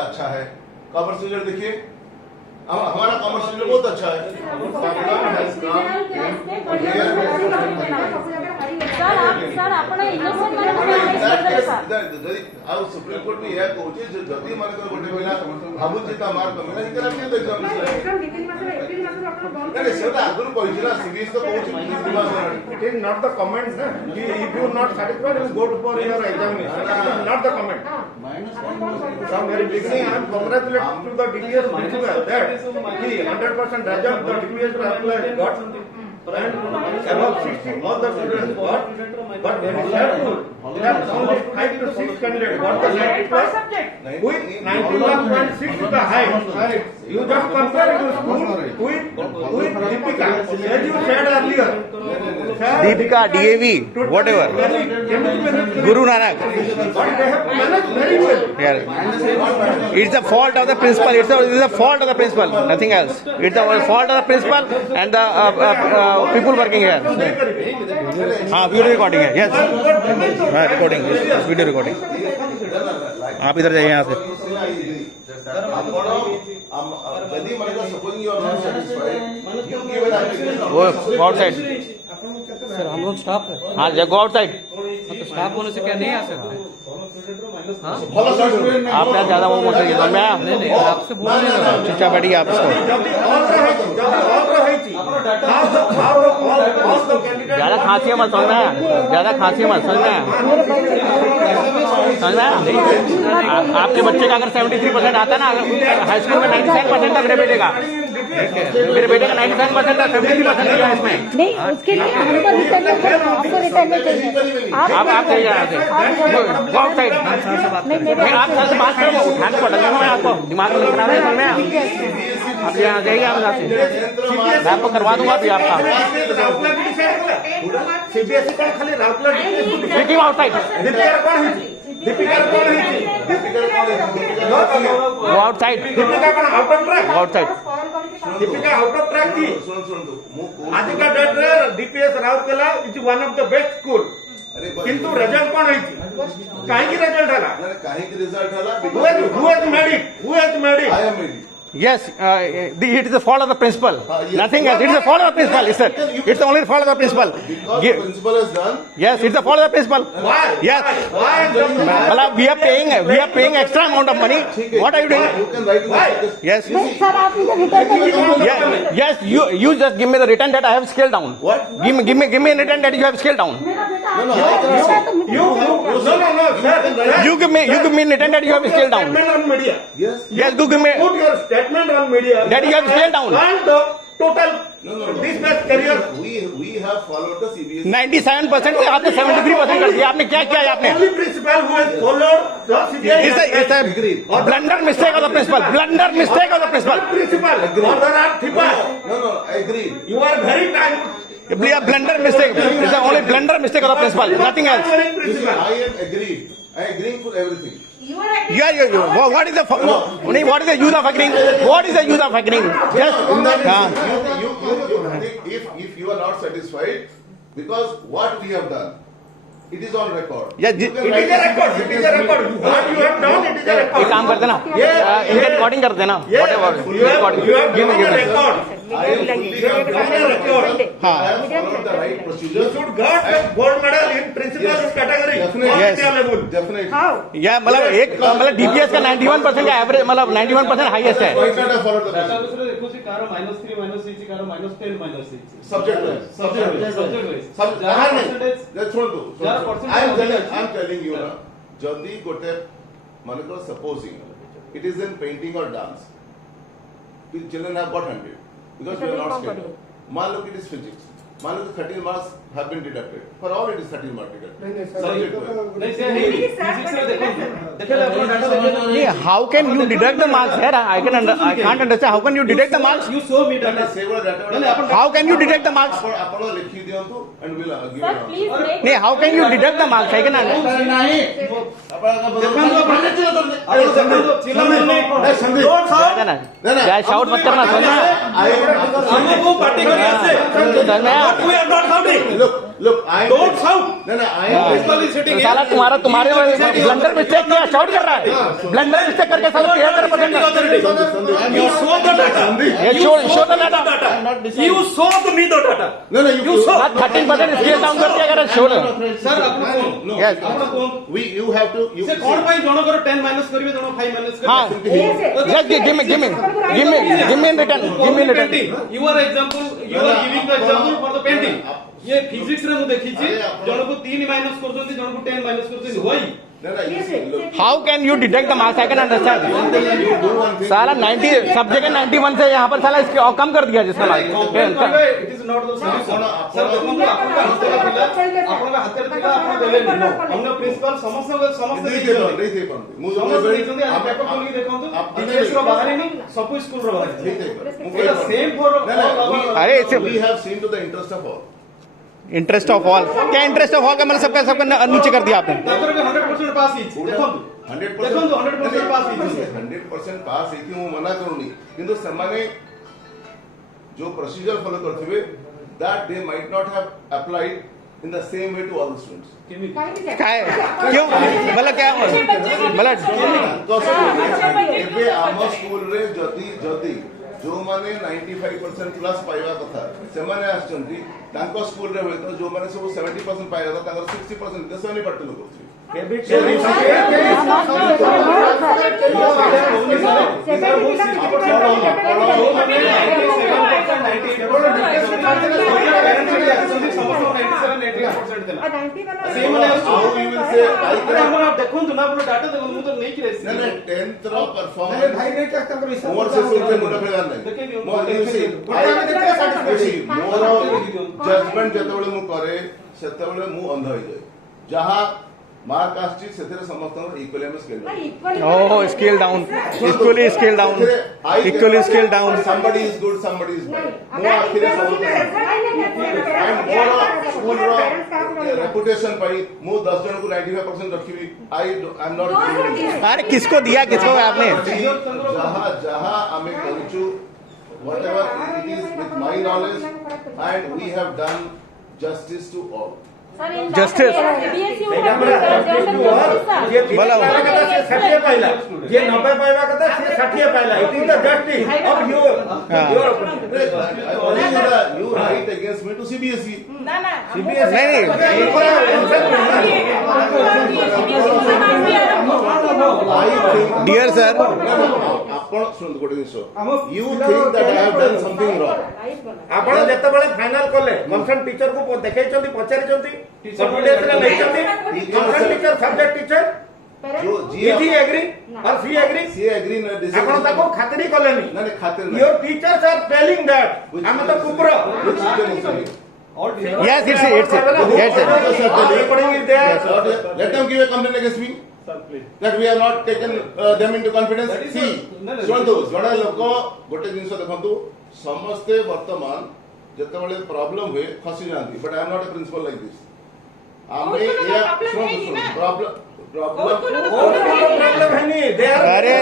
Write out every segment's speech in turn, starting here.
अच्छा है। Commerce result देखिए, हमारा कॉमर्स रिजल्ट बहुत अच्छा है। सर आपण इलेक्शन ଆଉ ସୁପ୍ରିମ କୋର୍ଟ ବି ଏହା କହୁଛି ଯେ ଯଦି ମାନଙ୍କର ଗୋଟେ ପିଲା ଭାବୁଛି ତା ମାର୍କ କମିଲା ହିଁ କେମିତି ଏକ୍ସାମ ନାଇଁ ସେଟା ଆଗରୁ କହିଛି ନା ସିବିଏସ୍ ତ କହୁଛି It is not the comment, sir. If you are not satisfied, you go for your examination. It is not the comment. From very beginning, I am congratulating to the DPS principal that he 100% result the DPS got and above 60 all the students got, but very sad to that only 5 to 6 candidates got the 90% with 91.6 is the high. You just compare your school with Deepika. As you said earlier, Deepika, DAV, whatever. Guru Nanak. But they have managed very well. Yeah. It's the fault of the principal. It's the fault of the principal. Nothing else. It's the fault of the principal and the people working here. Video recording है. Yes. Recording. Yes. Video recording. आप इधर जाइए यहाँ से. वो outside. Sir हम लोग staff है. हाँ गो आउटसाइड. तो स्टाफ होने से क्या नहीं आ सकते? आप क्या ज्यादा वो मत करिए. मैं नहीं आपसे बोल नहीं रहा. चुपचाप बैठिए आप इसको. ज्यादा खांसी मत समझ में. ज्यादा खांसी मत समझ में. समझ में. आपके बच्चे का अगर 73% आता है ना, हाई स्कूल में 97% था मेरे बेटे का. मेरे बेटे का 97% था, 73% किया इसमें. नहीं उसके लिए हमको रिटर्न में आपको रिटर्न में चाहिए. आप चाहिए यहाँ से. आउटसाइड. नहीं आप सर से बात करो. उठाने को पड़ेगा मैं आपको. दिमाग में लेकर आ रहे हैं में. आप यहाँ जाइए. आप यहाँ से मैं आपको करवा दूंगा अभी आपका. सीबीएसई कौन खाली राउरकेला आउटसाइड. वो आउटसाइड. दीपिका कौन out of track. Outside. Deepika out of track थी. आज का डेट रे DPS Rourkela is one of the best school. किंतु रिजल्ट कौन है काहे की रिजल्ट हला. काहे की रिजल्ट हला. who has made it. I am ready. Yes, it is the fault of the principal. Yes. Nothing else. It is the fault of the principal. It's the only fault of the principal. Because the principal has done. Yes, it's the fault of the principal. Why? Yes. Why? We are paying extra amount of money. What are you doing? You can write. Why? Yes. नहीं sir आप मुझे return में चाहिए. Yes. You just give me the return that I have scaled down. What? Give me a return that you have scaled down. No, sir. You give me return that you have scaled down. Statement on media. Yes. Yes, do give me Put your statement on media. that you have scaled down. And the total this best career. We have followed the CBSE. 97% से आपने 73% कर दिया. आपने क्या किया है आपने? Only principal who has followed the CBSE. It's a blunder mistake of the principal. Blunder mistake of the principal. Principal. Order are thipa. No, I agree. You are very time. It be a blunder mistake. It's the only blunder mistake of the principal. Nothing else. Listen, I am agreed. I agree for everything. What is the what is the use of agreeing? What is the use of agreeing? Just If you are not satisfied, because what we have done, it is on record. Yeah, It is a record. It is a record. What you have done, it is a record. एक काम करते ना. इनका recording करते ना. Whatever. You have given a record. I am fully record. I have followed the right procedure. You should got gold medal in principal category. Definitely. All Yes. India level. Definitely. या मतलब DPS का 91% का average मतलब 91% highest है. Why not have followed the procedure? देखो car -3 -6 car -10 -6 Subject wise. Subject wise. I am telling you ना, जल्दी गोटे मानको supposing it is in painting or dance, children have got 100 because you are not scheduled. मान लो it is physics. मान लो 13 marks have been deducted. For all it is 13 marks deducted. Subject wise. नहीं sir physics में देखो How can you deduct the marks here? I can't understand. How can you deduct the marks? You show me That data is say what that. How can you deduct the marks? आपण लिखी दियंतु and we'll give sir it. Please make नहीं, how can you deduct the marks? I can understand. Shout मत करना. हमको party करने से समझ में आया? look, I am. Don't shout. No, I am. Principal is sitting here. साला तुम्हारे ब्लंडर मिस्टेक किया, शाउट कर रहा है, ब्लंडर मिस्टेक करके साला 73%। You show the data. ये show the data. You show me the data. No, you show. 13% scale down करके अगर शो Sir, अपना कौन? No, Yes. अपना कौन? you have to. से कौन पाई जोनो करो 10 माइनस करिए जोनो 5 माइनस हाँ करिए। just give me in return, give me in return। You are example, you are giving the example for the painting. ये फिजिक्स रे मु देखी छी जोनो को 3 माइनस करछोंती जोनो को 10 माइनस करछोंती होई। No, look. How can you detect the marks? I can understand। You do one thing. साला 90 सब जगह 91 से यहाँ पर साला इसके और कम कर दिया जिसका कंपेयर करबे it is not the solution. Sir देखो आपन का हाथ रे पिला आपन का हाथ रे पिला आपन देले नो हमने प्रिंसिपल समस्त देखियो ମୁଁ समस्त देखछन्ती आप पेपर खोली देखंतु डीटेल्स रो बाहर नहीं सब स्कूल रो बाहर एटा सेम फॉर अरे इसे we have seen to the interest of all. Interest of all क्या इंटरेस्ट ऑफ ऑल का मतलब सबका नीचे कर दिया आपने। तापर के 100% पास ही देखंतु 100% पास ही 100% पास ହେଇକି ମୁଁ ମନା କରୁନି କିନ୍ତୁ ସେମାନେ जो प्रोसीजर फॉलो करथिबे that they might not have applied in the same way to all the students. क्या है क्यों मतलब क्या मतलब ଏବେ ଆମ ସ୍କୁଲ ରେ ଯଦି जो माने 95% प्लस पाइबा कथा सेमाने आछंती तांको स्कूल रे होय तो जो माने सब 70% पाइबा कथा तांको 60% दे सेमाने पार्टन करथि देखंतु ना पूरा डाटा देखो मु तो नहीं कि रेस 10th रो परफॉर्मेंस भाई नहीं मोर से सुनते मोर खेला नहीं मोर जजमेंट जतबेले मु करे सेतबेले मु अंध होई जाय जहां मार्क आस्टी सेतरे समस्त equally scale oh scale down equally scale down somebody is good somebody is bad मु आखिरे सब स्कूल रो रेपुटेशन पाई मु 10 जन को 95% रखिबी आई एम नॉट अरे किसको दिया किसको आपने जहां हमें करूचु whatever it is with my knowledge and we have done justice to all. Justice. ये 60 पाइला ये 90 पाइबा कथा से 60 पाइला it is the justice of your You write against me to CBSE. CBSE नहीं डियर सर ଆପଣ ଶୁଣନ୍ତୁ ଗୋଟେ ଜିନିଷ you think that I have done something wrong. आपण ଯେତେବେଳେ ଫାଇନାଲ କଲେ କନସର୍ନ टीचर को ଦେଖେଇଛନ୍ତି ପଚାରିଛନ୍ତି କନ୍ଫିଡେନ୍ସ ରେ ନେଇଛନ୍ତି କନସର୍ନ टीचर सब्जेक्ट टीचर जो जी एग्री और सी एग्री ଆପଣ ତାକୁ ଖାତିରି କଲେନି नहीं खातिर your teachers are telling that ଆମେ ତ କୁକୁର yes it's recording is there let them give a complaint against me that we have not taken them into confidence. See ଶୁଣନ୍ତୁ ଜଣେ ଲୋକ ଗୋଟେ ଜିନିଷ ଦେଖନ୍ତୁ ସମସ୍ତେ ବର୍ତ୍ତମାନ ଯେତେବେଳେ ପ୍ରୋବ୍ଲେମ ହୁଏ ଖସି ଯାଆନ୍ତି but I M not a principle like this ଆମେ ଏୟା ଶୁଣନ୍ତୁ ପ୍ରୋବ୍ଲେମ है नहीं दे आर अरे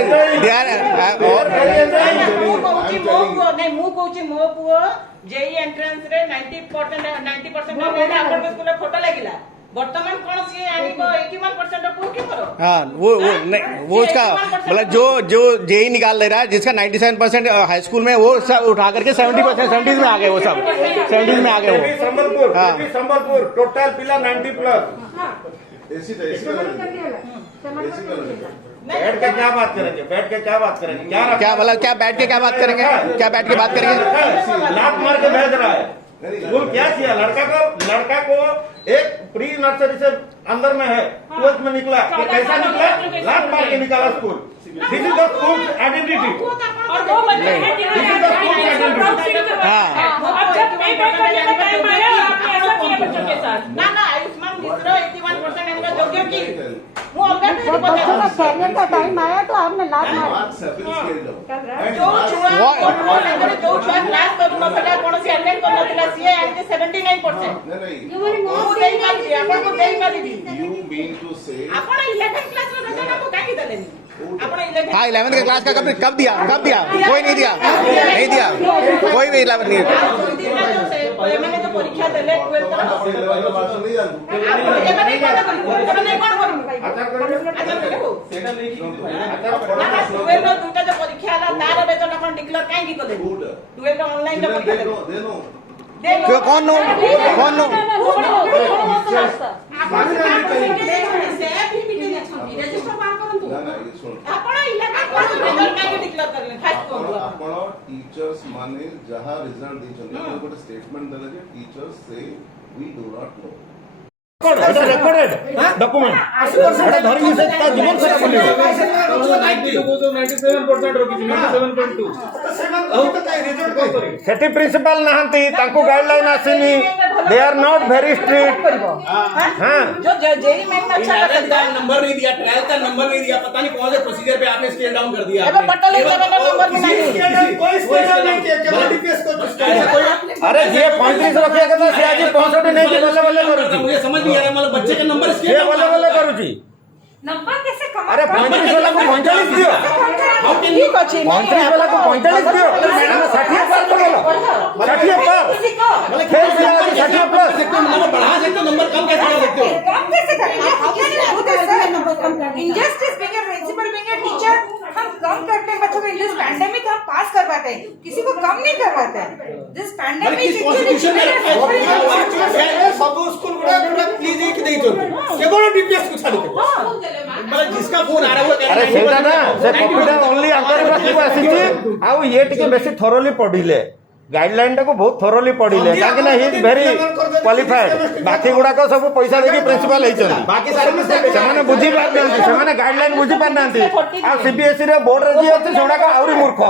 मु कहूची मो पुओ जेई एंट्रेंस रे 90% आपन स्कूल फोटो लागिला वर्तमान कौन सी आनिको 81% पुओ के करो हाँ वो नहीं वो उसका मतलब जो जेई निकाल ले रहा है जिसका 97% हाई स्कूल में वो सब उठा करके 70% 70s में आ गए वो सब 70s में आ गए वो संबलपुर टोटल पिला 90 प्लस एसी बैठ के क्या बात करेंगे क्या मतलब क्या बैठ के क्या बात करेंगे लात मार के भेज रहा है स्कूल क्या किया लड़का को एक प्री नर्सरी से अंदर में है 12th में निकला कैसा निकला लात मार के निकाला school this is the school identity और वो बच्चे हाँ अब जब पे करने का टाइम आया आपने ऐसा किया बच्चों के साथ ना आयुष्मान मिश्रा 81% इनका योग्य की वो अगर जब बच्चों का कैरियर का टाइम आया तो आपने लात मारी जो छुआ जो छुआ क्लास करू नथला कोनसी अटेंड कर नथला सीए एंड 79% You were वो not देई मारी आपन को देई मारी you mean to say आपण 11th क्लास में रहना को काहे देलेनी आपण 11th हाँ 11th के क्लास का कब दिया कोई नहीं दिया कोई भी 11th नहीं एमने जो परीक्षा देले 12th ର स्टेट लेवल का मार्क्स नहीं जानू एमने कोन करू आचार करिए आचार करू सेटा नहीं की ना 12th ର दुटा जो परीक्षा हला तार रेजल्ट अपन डिक्लेयर काहे की कले 12th ର ऑनलाइन जो परीक्षा देले क्यों कौन नो कौन नो ଆପଣ टीचर्स माने जहां रिजल्ट दी गोटे स्टेटमेंट देले जे टीचर्स से we do not know recorded document एटा धरि से ता जीवन से बोलियो 97% रखी 97.2 सेठी प्रिंसिपल नहंती तांको गाइडलाइन आसीनी they are not very strict हां जो जेई में अच्छा का नंबर नहीं दिया, ट्रायल का नंबर नहीं दिया, पता नहीं कौन से प्रोसीजर पे आपने स्केल डाउन कर दिया। एबे पटल लेवल का नंबर भी नहीं कोई स्केल डाउन नहीं किया, केवल डीपीएस को अरे जे 35 रखे के तो से आज 65 नहीं के बल्ले बल्ले करू मुझे समझ नहीं आ रहा, मतलब बच्चे का नंबर ये स्केल बल्ले बल्ले करू छी नंबर कैसे कम अरे 35 वाला को 45 दियो ठीक अछि 35 वाला को 45 दियो मैडम 60 पर तो बोलो 60 पर मतलब खेल से आज 60 प्लस नंबर बढ़ा सकते हो, नंबर कम कैसे कर सकते हो? कम कैसे करेंगे नंबर कम करेंगे injustice being a principal being a teacher हम कम करते हैं बच्चों को इन दिस पैंडेमिक हम पास करवाते हैं किसी को कम नहीं करवाते हैं दिस पैंडेमिक कॉन्स्टिट्यूशन में रखा है सब स्कूल गुड़ा प्लीज एक देई तो केवल डीपीएस को छाड़ के मतलब जिसका फोन आ रहा है वो कह रहा अरे है सेटा ना से कॉपीटा ओनली आंसर रखिबो आसीची आउ ये टिके बेसी थोरोली पढिले गाइडलाइन टाको बहुत थोरोली पढिले काहे ना ही इज वेरी क्वालिफाइड बाकी गुडा को सब पैसा देकी प्रिंसिपल हेचन बाकी सारे सेमाने बुझी पार नांती सेमाने गाइडलाइन बुझी पार नांती आ सीबीएसई रे बोर्ड रे जी अछि सोडा का आउरी मूर्ख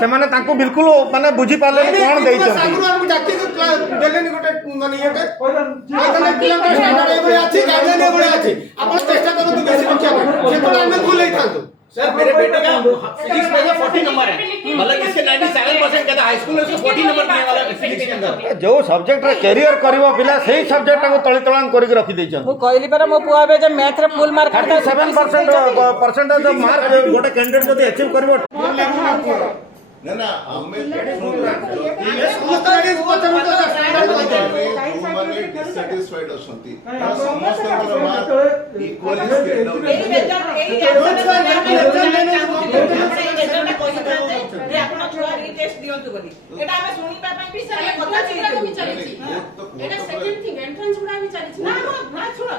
सेमाने तांको बिल्कुल माने बुझी पारले कोन देइछन आगुर हम डाकी देलेनी गोटे माने ये कहले पिलांका स्टैंडर्ड एबळे अछि गाइडलाइन एबळे अछि आपण चेष्टा करନ୍ତୁ बेसी रखिया से तो ଆମେ भूल लेइथांतु। सर मेरे बेटे का फिजिक्स में 40 नंबर है, मतलब इसके 97% कहता हाई स्कूल में उसको 40 नंबर दिए वाला फिजिक्स के अंदर जो सब्जेक्ट रे कैरियर करबो पिला सेही सब्जेक्ट को तळी तळान करिक रखि देइछन मु कहली पर मो पुआ बे जे मैथ रे फुल मार्क 37% परसेंटेज मार्क गोटे कैंडिडेट जदी अचीव करबो ना ना हमें ये समस्त आगे माने डिससैटिस्फाइड अछंती समस्त मार्क इक्वली स्केल डाउन एई रिजल्ट जे आपण छुआ रीटेस्ट दियंतु बोली एटा हमें सुनी पा पई भी सर कथा चली एटा सेकंड थिंग एंट्रेंस गुडा भी चली ना ना सुन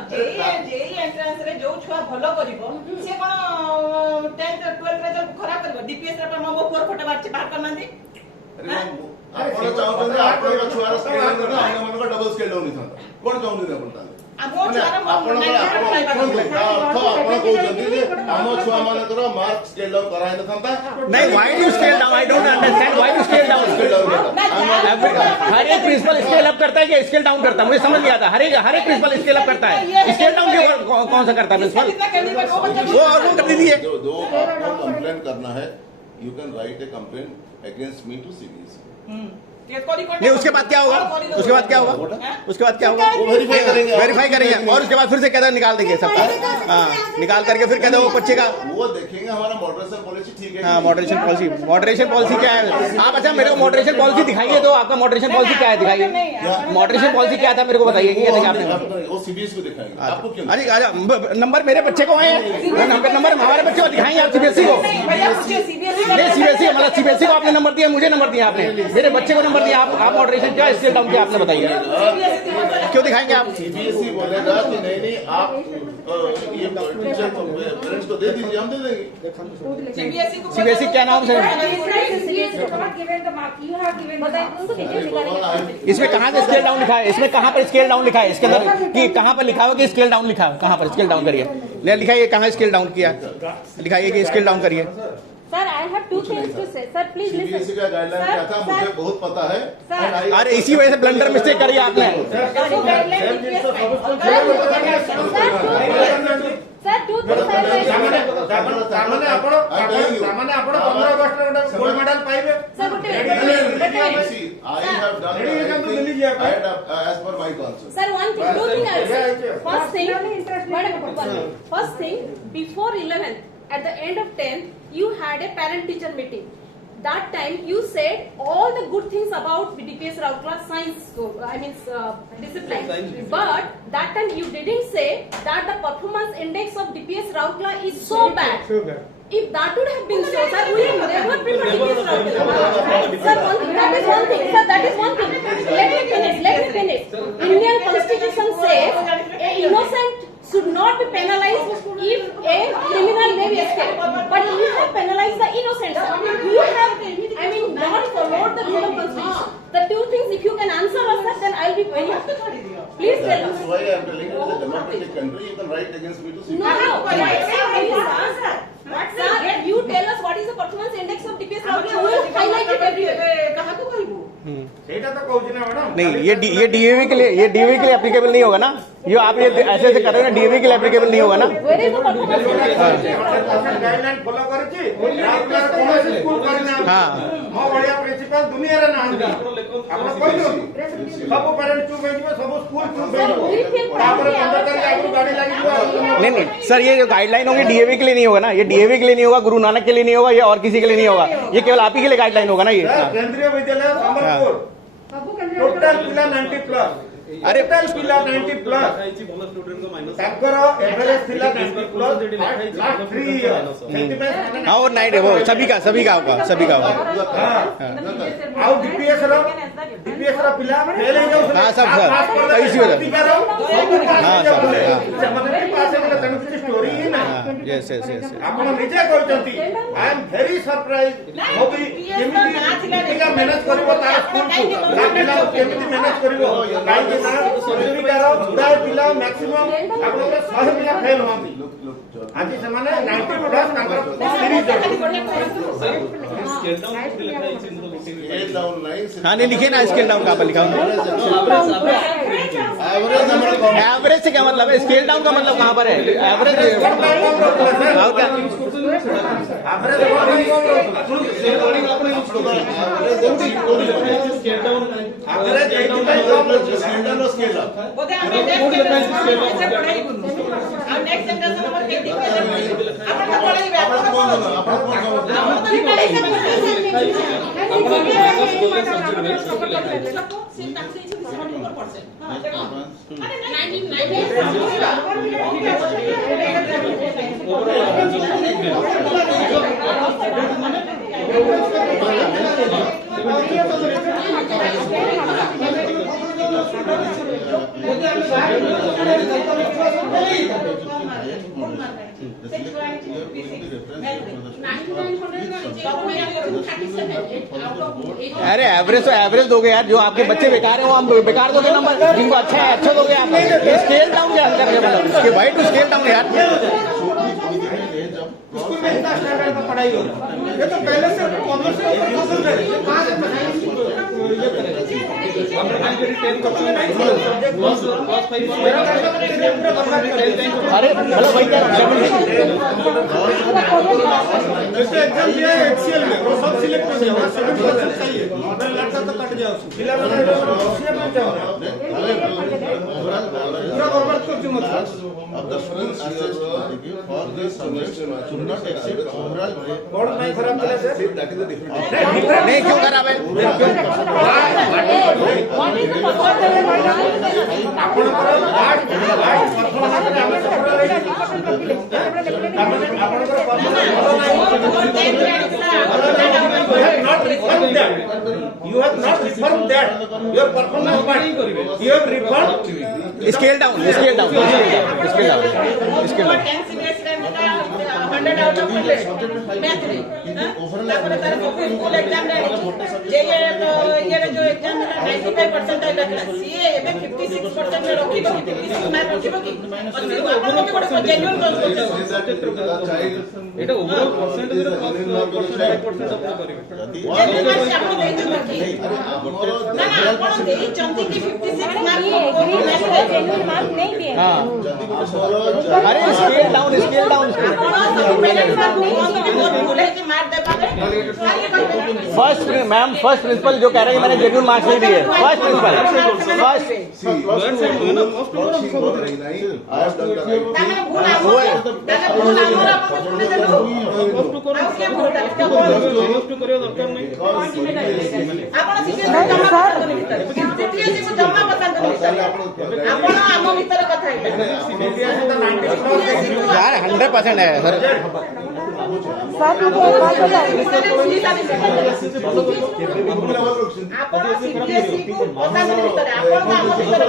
जेई एंट्रेंस रे जो छुआ भलो करिवो से कोन 10th 12th रिजल्ट खराब करबो डीपीएस रे मो फोर फोटो बाहर करनांदी ଆପଣ ଚାହୁଁଛନ୍ତି ଆପଣଙ୍କ ଛୁଆର ସ୍କେଲ ଡାଉନ କରିବେ ଅନ୍ୟମାନଙ୍କ ଡବଲ ସ୍କେଲ ଡାଉନ ହେଇଥାନ୍ତା କଣ ଚାହୁଁଛନ୍ତି ଆପଣ ତାହେଲେ ଆମ ଛୁଆର ଆପଣ କହୁଛନ୍ତି ଯେ ଆମ ଛୁଆ ମାନଙ୍କର ମାର୍କ ସ୍କେଲ ଡାଉନ କରାହେଇନଥାନ୍ତା नहीं why do you scale down? I don't understand why you scale down. हर एक प्रिंसिपल स्केल अप करता है कि स्केल डाउन करता है, मुझे समझ नहीं आता। हर एक प्रिंसिपल स्केल अप करता है, स्केल डाउन क्यों कौन सा करता है प्रिंसिपल? वो और वो कर दीजिए। जो आपको कंप्लेन करना है you can write a complaint against me to CBSE नहीं उसके बाद क्या होगा? उसके बाद क्या होगा? उसके बाद क्या होगा? वो वेरीफाई करेंगे और उसके बाद फिर से कहता निकाल देंगे सबका। हाँ निकाल करके फिर कहते वो बच्चे का वो देखेंगे हमारा मॉडरेशन पॉलिसी ठीक है। हाँ मॉडरेशन पॉलिसी क्या है? आप अच्छा मेरे को मॉडरेशन पॉलिसी दिखाइए, तो आपका मॉडरेशन पॉलिसी क्या है दिखाइए। मॉडरेशन पॉलिसी क्या था मेरे को बताइए कि आपने वो सीबीएसई को दिखाएंगे आपको क्यों? अरे नंबर मेरे बच्चे को है, नंबर हमारे बच्चे को दिखाएंगे आप सीबीएसई को। नहीं सीबीएसई हमारा सीबीएसई को आपने नंबर दिया, मुझे नंबर दिया आपने, मेरे बच्चे को नंबर दिया। आप मॉडरेशन क्या स्केल डाउन किया आपने बताइए, क्यों दिखाएंगे आप? सीबीएसई बोलेगा कि नहीं आप ये टीचर पेरेंट्स को दे दीजिए, हम दे देंगे। सीबीएसई क्या नाम से? इसमें कहाँ से स्केल डाउन लिखा है? इसमें कहाँ पर स्केल डाउन लिखा है? इसके अंदर कि कहाँ पर लिखा हो कि स्केल डाउन लिखा है? कहाँ पर स्केल डाउन करिए, ले लिखाइए कहाँ स्केल डाउन किया, लिखाइए कि स्केल डाउन करिए। Sir, I have two things to say. Sir, please listen. CBSE का गाइडलाइन क्या था मुझे बहुत पता है। अरे इसी वजह से ब्लंडर मिस्टेक करी आपने। Sir, two things. तारमाने आपण 15 अगस्त रे गोल्ड मेडल पाइबे। Sir, I have done as per my concern. Sir, one thing, two things I'll say. First thing, before 11th, at the end of 10th, you had a parent-teacher meeting. that time you said all the good things about DPS Raukla science, discipline. But that time you didn't say that the performance index of DPS Raukla is so bad. If that would have been so, sir, we would never prefer DPS Raukla. Sir, that is one thing. Sir, that is one thing. Let me finish. Indian Constitution says a innocent should not be penalized if a criminal may be escaped. But you have penalized the innocent. You have, not followed the rule of Constitution. The two things, if you can answer us, sir, then I'll be very happy. Please tell That us. is why I am telling you, it is a democratic country. You can write against me to see. No, sir, you tell us what is the performance index of DPS Raukla. We will highlight it everywhere. ସେଇଟା ତ କହୁଛି ନା madam नहीं ये DAV के लिए applicable नहीं होगा ना। ये आप ये ऐसे कर रहे हो ना, डीएवी के लिए एप्लीकेबल नहीं होगा ना। Where is the performance index? Guideline follow କରିଛି ରାଉରକେଲାରେ କୌଣସି ସ୍କୁଲ କରିନାହାନ୍ତି। हाँ। ମୋ ଭଳିଆ ପ୍ରିନ୍ସିପାଲ ଦୁନିଆରେ ନାହାନ୍ତି। ଆପଣ କହିଦିଅନ୍ତୁ ସବୁ ପ୍ୟାରେଣ୍ଟ ଚୁପ୍ ହେଇଯିବେ, ସବୁ ସ୍କୁଲ ଚୁପ୍ ହେଇଯିବ, ତାପରେ 15 ତାରିଖ ଆଗରୁ गाड़ी ଲାଗିଯିବ। नहीं सर, ये जो गाइडलाइन होगी डीएवी के लिए नहीं होगा ना। ये डीएवी के लिए नहीं होगा, गुरु नानक के लिए नहीं होगा, ये और किसी के लिए नहीं होगा। ये केवल आप ही के लिए गाइडलाइन होगा ना ये। केंद्रीय विद्यालय संबलपुर टोटल पिला 90 प्लस। अरे टोटल पिला 90 प्लस। ତାଙ୍କର एवरेज ଥିଲା 90 प्लस लास्ट 3 इयर्स। ସେଥିପାଇଁ हाँ, और नाइट वो सभी का होगा। ଆଉ डीपीएस ର ପିଲା ଫେल ହେଇ ଯାଉଥିଲେ। हाँ सब सर, सही सी वजह। हाँ सब, हाँ। ସେମାନେ ବି ପାସ୍ ହେଇଗଲେ, ତେଣୁ କିଛି ଷ୍ଟୋରି ହିଁ ନାହିଁ। यस। ଆପଣ ନିଜେ କହିଛନ୍ତି I M very surprise. Modi କେମିତି ମ୍ୟାନେଜ କରିବ ତାର ସ୍କୁଲକୁ, ତା ପିଲାକୁ କେମିତି ମ୍ୟାନେଜ କରିବ, କାହିଁକି ନା ସୁବିଧାର ଗୁଡ଼ାଏ ପିଲା ମ୍ୟାକ୍ସିମମ୍ ଆପଣଙ୍କର 100 ପିଲା ଫେଲ ହୁଅନ୍ତି। ଆଜି ସେମାନେ 90 ପ୍ଲସ୍ ତାଙ୍କର ସିରିଜ हाँ नहीं लिखे ना, स्केल डाउन कहाँ पर लिखा हुआ? एवरेज से क्या मतलब है? स्केल डाउन का मतलब कहाँ पर है? एवरेज अरे एवरेज दोगे यार। जो आपके बच्चे बेकार है वो हम बेकार दोगे नंबर, जिनको अच्छा है अच्छा दोगे आप। स्केल डाउन क्या अंदर है, मतलब वाई टू स्केल डाउन यार। पढ़ाई हो ये तो पहले से 15 से अरे हेलो भाई क्या जैसे एग्जाम दिया है एक्सीएल में, वो सब सिलेक्ट हो गया, 70% चाहिए, मेरा लैपटॉप तो कट गया उसमें। फिलहाल सीएम में जाओ पूरा बर्बाद कर दूंगा। Of the full year for this semester should not exceed overall grade. और नहीं खराब चला sir, That is the difference. नहीं क्यों खराब है? You have not reformed that. Your performance part. You have reformed. Scale down 10 100 out of 100 math में तापर तार स्कूल एग्जाम रे जे ये जो एग्जाम में 95% आइला क्लास सीए एबे 56% रे रखिबो कि 56 मार्क रखिबो कि आपण मते कोड जेन्युइन कॉल এটা ওভারঅল পার্সেন্টেজ রে +% আপনি করিবে जेन्युइन मार्क आपण देइछु कि ना आपण देइछु कि 56 मार्क जेन्युइन मार्क नहीं दिए हाँ अरे स्केल डाउन फर्स्ट प्रिंसिपल जो कह रहे हैं मैंने जेन्युइन मार्क्स नहीं दिए। फर्स्ट प्रिंसिपल ସେମାନେ First- କରିବେ। See, plus two नहीं, I have done the right ତାମାନେ thing. ଭୁଲ ଆମର ତାମାନେ ଭୁଲ ଆମର ଆପଣ ଶୁଣି ଦେଲୁ ଆଉ କିଏ ଭୁଲ ତାହେଲେ କେବଳ ଆପଣ ସିଟିଏସି ଜମା ପସାନ୍ତନି ଭିତରେ ସିଟିଏସି କୁ ଜମା ପସାନ୍ତନି ଭିତରେ ଆପଣ ଆମ ଭିତରେ କଥା ହେଇପାରିବେ यार 100% है सर। ବୁଝି ସାରିବେ ଆପଣ ସିଟିଏସି କୁ ପସାନ୍ତନି ଭିତରେ ଆପଣ ଆମ ଭିତରେ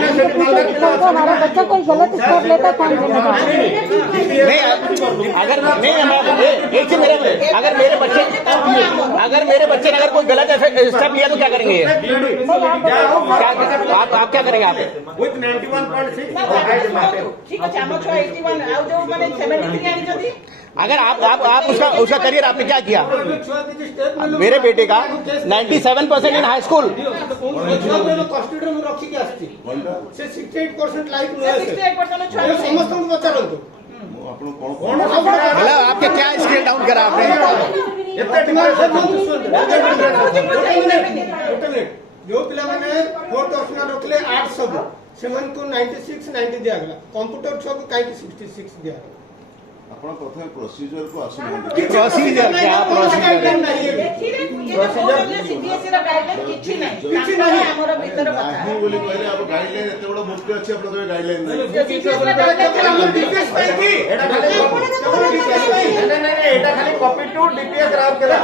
हमारा बच्चा कोई गलत स्टेप लेता कौन जिम्मेदार? नहीं अगर नहीं एक चीज अगर मेरे बच्चे ने अगर कोई गलत स्टेप लिया तो क्या करेंगे ये? आप क्या करेंगे आप? with 91.6 ঠিক আছে আমার ছয় 81 ଆଉ ଯୋଉ ମାନେ 73 ଆଣିଛନ୍ତି अगर आप उसका करियर आपने क्या किया? मेरे बेटे का 97% इन हाई स्कूल। କଷ୍ଟଡିରେ ମୁଁ ରଖିକି ଆସିଛି ସେ 68% ଲାଇକ୍ ନୁହେଁ 68% ଛୁଆ ସମସ୍ତଙ୍କୁ ପଚାରନ୍ତୁ ମୁଁ ଆପଣଙ୍କୁ କଣ मतलब आपके क्या स्केल डाउन करा आपने? जो पिलामाने 4th ऑप्शन रखले 8 सब सेମାନଙ୍କୁ 96 90 दियागला कंप्यूटर सब काई 66 दियागला ଆପଣ ପ୍ରଥମେ ପ୍ରୋସିଜର କୁ ଆସୁନାହାନ୍ତି प्रोसीजर क्या प्रोसीजर? ସିଟିଏସି ର ଗାଇଡଲାଇନ କିଛି ନାହିଁ କିଛି ନାହିଁ। ଆମର ଭିତର କଥା ନାହିଁ ବୋଲି କହିଲେ ଆମ ଗାଇଡଲାଇନ ଏତେ ବଡ ମୁକ୍ତି ଅଛି ଆପଣ କହିବେ ଗାଇଡଲାଇନ ନାହିଁ ଏଟା ଖାଲି କପି ଟୁ ଡିପିଏସ୍ ରାଉରକେଲା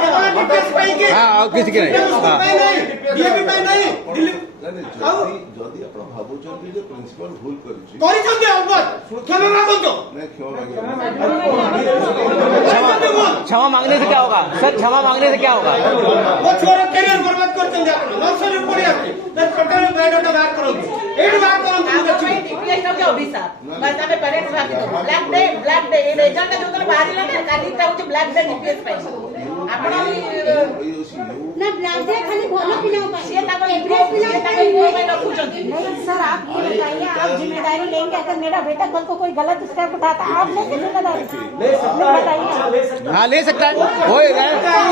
हाँ और किसी के नहीं हाँ। ଯଦି ଆପଣ ଭାବୁଛନ୍ତି ଯେ ପ୍ରିନ୍ସିପାଲ ଭୁଲ କରିଛି କରିଛନ୍ତି ଅଲବତ କ୍ଷମା ମାଗନ୍ତୁ ନାଇଁ କ୍ଷମା क्षमा मांगने से क्या होगा सर? क्षमा मांगने से क्या होगा? ମୋ ଛୁଆର କ୍ୟାରିୟର ବର୍ବାଦ କରିଛନ୍ତି ଆପଣ ନର୍ସରୀ ପଢିବାକୁ ଟୋଟାଲ ବାୟୋଡାଟା ବାହାର କରନ୍ତୁ ଏଇଠି ବାହାର କରନ୍ତୁ ମୁଁ ଦେଖିବି ଡିପିଏସ୍ ଟା ହଉଛି ଅଭିଶାପ ବାସ୍ ଆମେ ପ୍ୟାରେଣ୍ଟସ୍ ଭାବିଛୁ ବ୍ଲାକ୍ ଡେ ଏ ରେଜଲ୍ଟ ଯୋଉଦିନ ବାହାରିଲା ନା କାଲିଟା ହଉଛି ବ୍ଲାକ୍ ଡେ ଡିପିଏସ୍ ପାଇଁ ଆପଣ ना ब्लाउज खाली ଭଲ ପିଲାଙ୍କ ପାଇଁ ସିଏ ତାଙ୍କ ଇମ୍ପ୍ରୁଭ ପାଇଁ ରଖୁଛନ୍ତି नहीं सर आप ये बताइए आप जिम्मेदारी लेंगे अगर मेरा बेटा कल को कोई गलत स्टेप उठाता आप लेंगे जिम्मेदारी? बताइए हाँ ले सकता है वो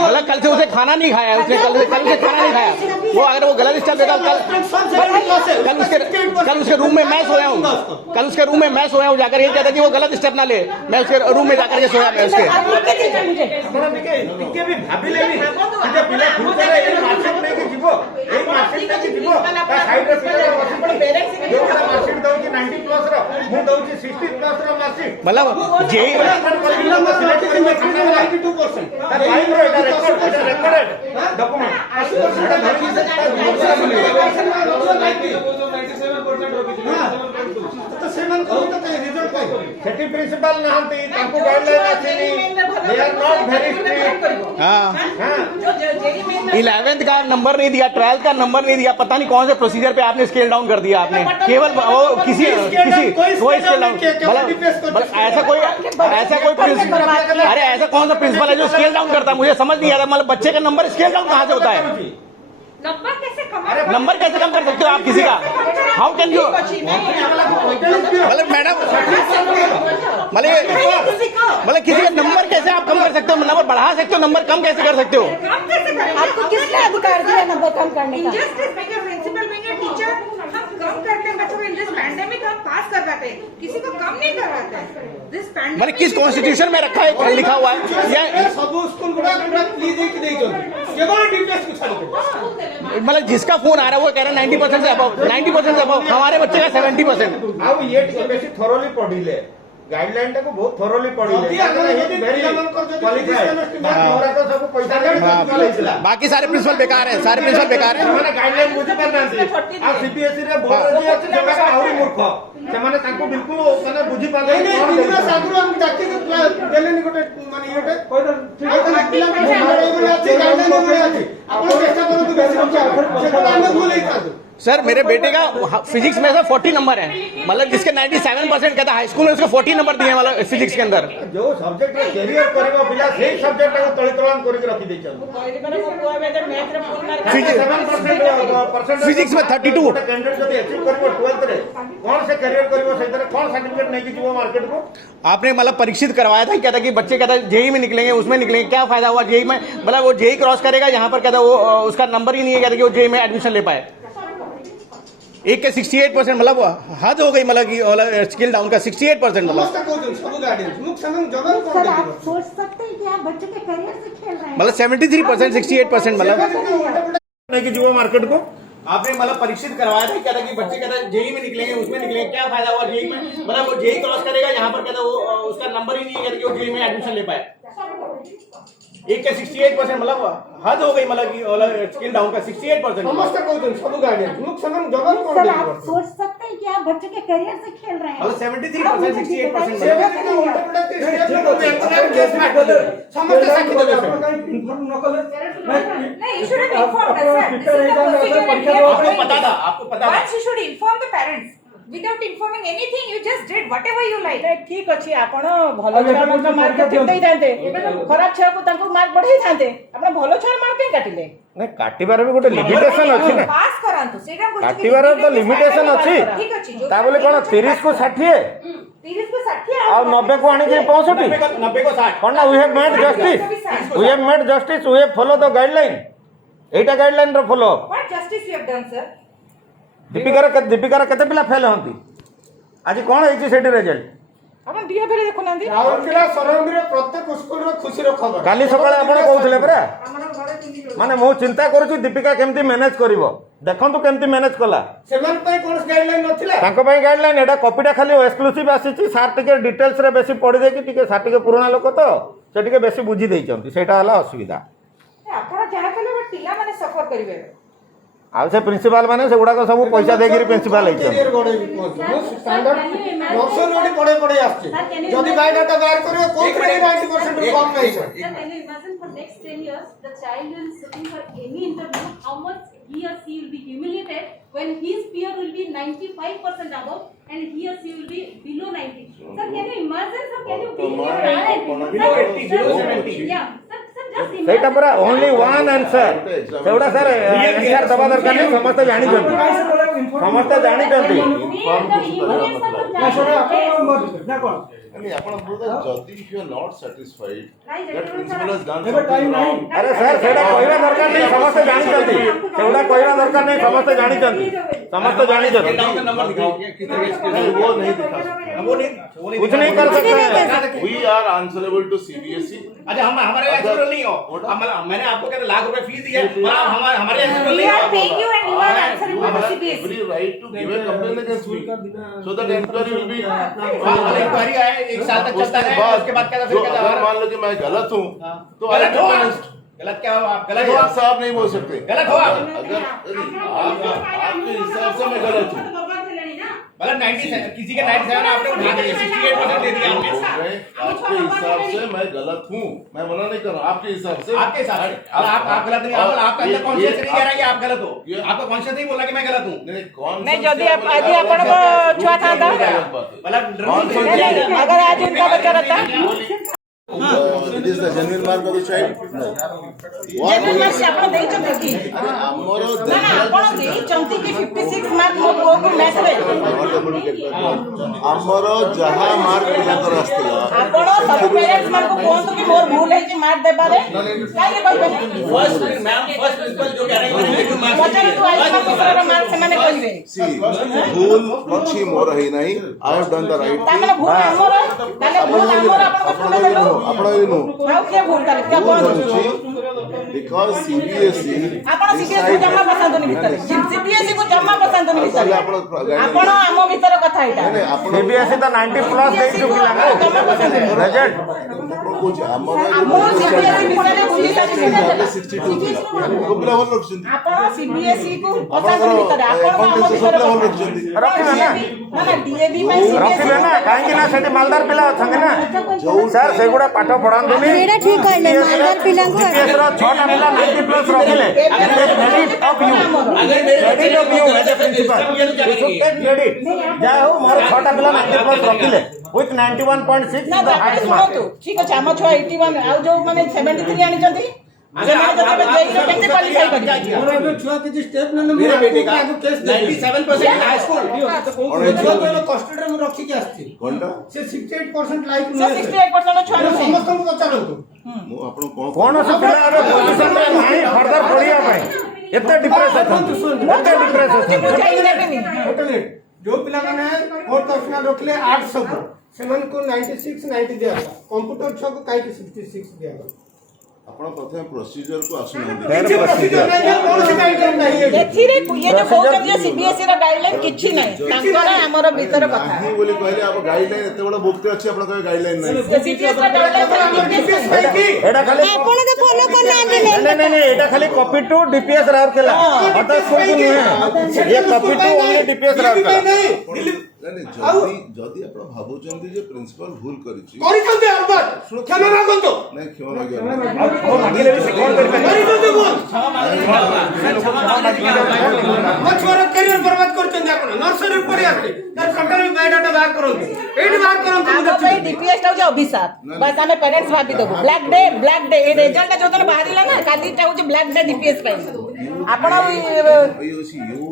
मतलब कल से उसे खाना नहीं खाया उसने कल से खाना नहीं खाया वो अगर वो गलत स्टेप देता कल उसके रूम में मैं सोया हूँ जाकर ये कहता कि वो गलत स्टेप ना ले मैं उसके रूम में जाकर के सोया मैं उसके आप लिख के दीजिए मुझे ଟିକେ ବି ଭାବିଲେନି ଯେ ପିଲା ଫ୍ୟୁଚରରେ ଏଇ ମାର୍କସିଟ୍ ନେଇକି ଯିବ ଏଇ ମାର୍କସିଟ୍ ନେଇକି ଯିବ ତା ସାଇଡରେ ପିଲା ବସି ପଡି ଯୋଉ ମାର୍କସିଟ୍ ଦଉଛି 90 ପ୍ଲସ୍ ର ମୁଁ ଦଉଛି 60 ପ୍ଲସ୍ ର ମାର୍କସିଟ୍ मतलब जेई सेठी प्रिंसिपल नाहंती तांको गाइडलाइन आछिनी they are not very strict हाँ जो जेई में 11th का नंबर नहीं दिया 12th का नंबर नहीं दिया पता नहीं कौन से प्रोसीजर पे आपने स्केल डाउन कर दिया आपने केवल वो किसी कोई स्केल डाउन मतलब ऐसा कोई प्रिंसिपल अरे ऐसा कौन सा प्रिंसिपल है जो स्केल डाउन करता है? मुझे समझ नहीं आ रहा मतलब बच्चे का नंबर स्केल डाउन कहाँ से होता है? नंबर कैसे कम नंबर कैसे कम कर सकते हो आप किसी का? हाउ कैन यू मतलब मैडम मतलब किसी का नंबर कैसे आप कम कर सकते हो? नंबर बढ़ा सकते हो, नंबर कम कैसे कर सकते हो? आपको किसने अधिकार दिया नंबर कम करने का? इंजस्टिस बेंगे प्रिंसिपल बेंगे टीचर हम कम करते हैं बच्चों को इन दिस पैंडेमिक हम पास करवाते हैं किसी को कम नहीं करवाते हैं दिस पैंडेमिक मतलब किस कॉन्स्टिट्यूशन में रखा है लिखा हुआ है या ସବୁ ସ୍କୁଲ ଗୁଡା ପୁରା ପ୍ଲିଜ ହେଇକି ଦେଇଛନ୍ତି କେବଳ ଡିପିଏସ୍ କୁ ଛାଡିକି मतलब जिसका फोन आ रहा है वो कह रहा है 90% से अबव 90% से अबव हमारे बच्चे का 70%। ଆଉ ଇଏ ଟିକେ ବେଶୀ ଥରୋଲି ପଢିଲେ ଗାଇଡଲାଇନ ଟାକୁ ବହୁତ ଥରୋଲି ପଢିଲେ ସବୁ ପଇସା बाकी सारे प्रिंसिपल बेकार है ସେମାନେ ଗାଇଡଲାଇନ ବୁଝି ପାରୁନାହାନ୍ତି ଆଉ ସିବିଏସଇ ରେ ବୋର୍ଡ ଯିଏ ଅଛି ସେମାନେ ଆହୁରି ମୂର୍ଖ ସେମାନେ ତାଙ୍କୁ ବିଲକୁଲ ମାନେ ବୁଝି ପାରୁନାହାନ୍ତି ଆଗରୁ ଆମେ ଡାକିକି ଦେଲେନି ଗୋଟେ ମାନେ ଇଏଟେ ଆପଣ ଚେଷ୍ଟା କରନ୍ତୁ ବେଶୀ ରଖିବା ସେତେବେଳେ ଆମେ ଭୁଲ ହେଇଥାନ୍ତୁ सर मेरे बेटे का फिजिक्स में से 40 नंबर है मतलब जिसके 97% कहता हाई स्कूल में उसको 40 नंबर दिए मतलब फिजिक्स के अंदर जो सब्जेक्ट रे कैरियर करबो पिला सेही सब्जेक्ट को तळितळान करके रखी दैछन फिजिक्स में 32 कैंडिडेट जदी अचीव करबो 12th रे कोन से क्लियर करिवो सेतरे कोन सर्टिफिकेट नै कि जीवो मार्केट को आपने मतलब परीक्षित करवाया था, क्या था कि बच्चे कहता है जेई में निकलेंगे, उसमें निकलेंगे, क्या फायदा हुआ जेई में? मतलब वो जेई क्रॉस करेगा, यहाँ पर कहता वो उसका नंबर ही नहीं है, कहता कि वो जेई में एडमिशन ले पाए। एक के 68% मतलब हद हो गई, मतलब कि स्किल डाउन का 68% मतलब समस्त कहउछन सब गार्डियन मुख संग जगन कोन सर, आप देखिबो सोच सकते हैं कि आप बच्चे के करियर से खेल रहे हैं। मतलब 73% 68% मतलब नै कि जीवो मार्केट को आपने मतलब परीक्षित करवाया था, क्या था कि बच्चे कहता है जेई में निकलेंगे, उसमें निकलेंगे, क्या फायदा हुआ जेई में? मतलब वो जेई क्रॉस करेगा, यहाँ पर कहता वो उसका नंबर ही नहीं है, कहता कि वो जेई में एडमिशन ले पाए। एक के 68% मतलब हद हो गई, मतलब कि स्किल डाउन का 68% समस्त कहउछन सब गार्डियन मुख संग जगन कोन सर, आप देखिबो सोच सकते हैं कि आप बच्चे के करियर से खेल रहे हैं। मतलब 73% 68% सेवन के उल्टे पुल्टे स्टेट को एंटरनेट केस मारले समस्त साक्षी देबे No, you should have informed us, sir. This is the procedure and we are आपको following पता था, this. आपको पता था। Once you should inform the parents. Without informing anything, you just did whatever you like. ठीक अछि आपण भलो छुआ को मार्क ठीक देई थांते खराब छुआ को तांको मार्क बढ़ाई थांते आपण भलो छुआ मार्क के काटिले नै काटिबार भी गोटे लिमिटेशन अछि ना पास करांतु सेटा को काटिबार तो लिमिटेशन अछि ठीक अछि ता बोले कोन 30 को 60 30 को 60 और 90 को आनी के 65 90 को 60 कोन ना we have made justice we have made justice we have follow the guideline एटा गाइडलाइन रो follow What justice you have done, sir? दीपिकार केते पिला फेल हंती आज कोन हेछि सेठी रिजल्ट आपण दिया फेरे देखो नांदी राउरकेला सराउंडिंग रे प्रत्येक स्कूल रो खुशी रो खबर काली सकाळे आपण कहउथले परा माने मो चिंता करूछु दीपिका केमती मैनेज करिवो देखंतु केमती मैनेज कला सेमान पई कोन गाइडलाइन नथिला तांको पई गाइडलाइन एटा कॉपीटा खाली एक्सक्लूसिव आसीची सार टिके डिटेल्स रे बेसी पढि दे कि टिके सार टिके पुराना लोक तो से टिके बेसी बुझी देइचंती सेटा हला असुविधा आपण जाहा कले बट पिला माने सफर करिवे आ से प्रिंसिपल माने से गुडा को सब पैसा देगिरी प्रिंसिपल आइछ क्लियर गडे स्टैंडर्ड नक्सल रोडी पड़े पड़े आछे जदी बायोडाटा बाहर करियो कोथरे 90% कम नै sir Sir, can you imagine for next 10 years, the child will sitting for any interview, how much he or she will be humiliated when his peer will be 95% above and he or she will be below 90. Sir, can you imagine? Sir, can you believe? Below 80, below 70. Yeah, sir, just imagine. सेटा परा only one answer सेउडा sir answer दबा दरकार नै समस्त जानि जंती समस्त जानि जंती नहीं आपण बोलते जदी if you are not satisfied that principal has done something wrong अरे सर सेटा कहबा दरकार नै समस्त जानि जंती सेउडा कहबा दरकार नै समस्त जानि जंती समस्त जानि जंती डाउन का नंबर दिखाओ किस तरह के नहीं वो नहीं दिखा सकते वो नहीं कुछ नहीं कर सकते we are answerable to CBSE अच्छा हम हमारे एलिजिबल नहीं हो मैंने आपको कहते लाख रुपए फीस दी है और आप हमारे एलिजिबल We नहीं are paying you and you are answering to have CBSE. every right to give a complaint against me so that inquiry will be inquiry आए एक साल तक चलता है उसके बाद कहता फिर कहता अगर मान लो कि मैं गलत हूँ तो गलत हो गलत क्या हो आप गलत हो गलत साहब नहीं बोल सकते गलत हो आप अगर आपके हिसाब से मैं गलत हूँ मतलब 90 किसी के 97 आपने उठा दिया 68% दे दिया आपने आपके हिसाब से मैं गलत हूँ मैं मना नहीं कर रहा आपके हिसाब से आपके हिसाब से और आप गलत नहीं आपका अंदर कॉन्शियस नहीं कह रहा कि आप गलत हो आपका कॉन्शियस नहीं बोला कि मैं गलत हूँ नहीं कौन मैं जदी आज आपण को छुआ था मतलब अगर आज उनका बच्चा रहता it is the genuine mark of the child no general marks आपण देई छथि कि ଆମର ना ना आपण देई छथि कि 56 मार्क मो पुओ को मैथ रे ଆମର ଯାହା ମାର୍କ ପିଲାଙ୍କର ଆସିଥିଲା आपण सब पेरेंट्स मान को कोन कि मोर भूल है कि मार्क देबारे काहे कहबे फर्स्ट मैम फर्स्ट प्रिंसिपल जो कह रहे हैं मार्क्स बच्चा तो आइस मार्क मार्क से माने कहबे see भूल କିଛି ମୋର ହେଇ ନାହିଁ I have done the right thing ताले भूल हमर ताले भूल हमर आपण को ଆପଣ ଏଇନୁ ଆଉ के भूल ताले क्या कोन because CBSE आपण सीबीएसई को जमा पसंद नहीं भीतर सीबीएसई को जमा पसंद नहीं भीतर आपण हम भीतर कथा एटा सीबीएसई तो 90 प्लस देई छु पिला रिजल्ट କହୁଛି ଆମର आपण सीबीएसई भीतर बुझी साथी 62 ଥିଲା ପିଲା ଭଲ ରଖୁଛନ୍ତି आपण सीबीएसई को पसंद नहीं भीतर आपण हम भीतर ଭଲ ରଖୁଛନ୍ତି रखिबे ना ना ना डीएवी में रखिबे ना काहे ना सेठी मालदार पिला अछंगे ना सर सेगुडा पाठ पढांतुनी एटा ठीक कहले मालदार पिला को सीबीएसई रो 6टा पिला 90 प्लस रखिले क्रेडिट ऑफ यू अगर मेरे credit of you as a principal credit जा हो मोर 6टा पिला 90 प्लस रखिले विथ 91.6 ना द हाईएस्ट सुनतु मार्क ठीक अछि हम छुआ 81 आ जो माने 73 आनी जंती कैसे क्वालिफाई करेंगे? और अभी छुआ के स्टेप न मेरे बेटे का आगु केस 97% हाई स्कूल कस्टडी में रखी के आस्ती कोनटा से 68% लाइक सर 68% छुआ रही समस्त को पचारंतु मु आपण कोन कौन से पिला अरे पोजीशन रे नाही फर्दर पढिया भाई एते डिप्रेस एते डिप्रेस जो पिला माने फोर्थ ऑप्शनल रखले 800 को सेमन को 96 90 दिया कंप्यूटर छो को काई के 66 दिया आपण प्रथम प्रोसीजर को आसु किछि प्रोसीजर नहीं है कौन से गाइडलाइन नहीं है एथिरे ये जो कहउछ जे सीबीएसई रा गाइडलाइन किछि नै तांकर हमर भीतर कथा नाही बोली कहले आप गाइडलाइन एते बडा बुक अछि आपण कहे गाइडलाइन नहीं सीबीएसई रा गाइडलाइन एटा खाली ଆପଣ ତ ଫଲୋ କରୁନାହାନ୍ତି नहीं एटा खाली copy to DPS Rourkela other school को नहीं ये copy to only DPS Rourkela जदि आपण भाबुचंदी जे प्रिंसिपल भूल करिछि करि चंदे अलबत क्षमा मागंतो नहीं क्षमा मागे मागिले भी कौन करि चंदे बोल मछुआर करियर बर्बाद कर चंदे आपण नर्सरी पड़ी आछे तार कंट्रोल में बायोडाटा बाहर करंतु एडी बाहर करंतु हम पे डीपीएस टा जो अभिशाप बस हमें पेरेंट्स भाबी दबो ब्लैक डे ए रिजल्ट जो तने बाहरिला ना काली टा हो ब्लैक डे डीपीएस पाई आपण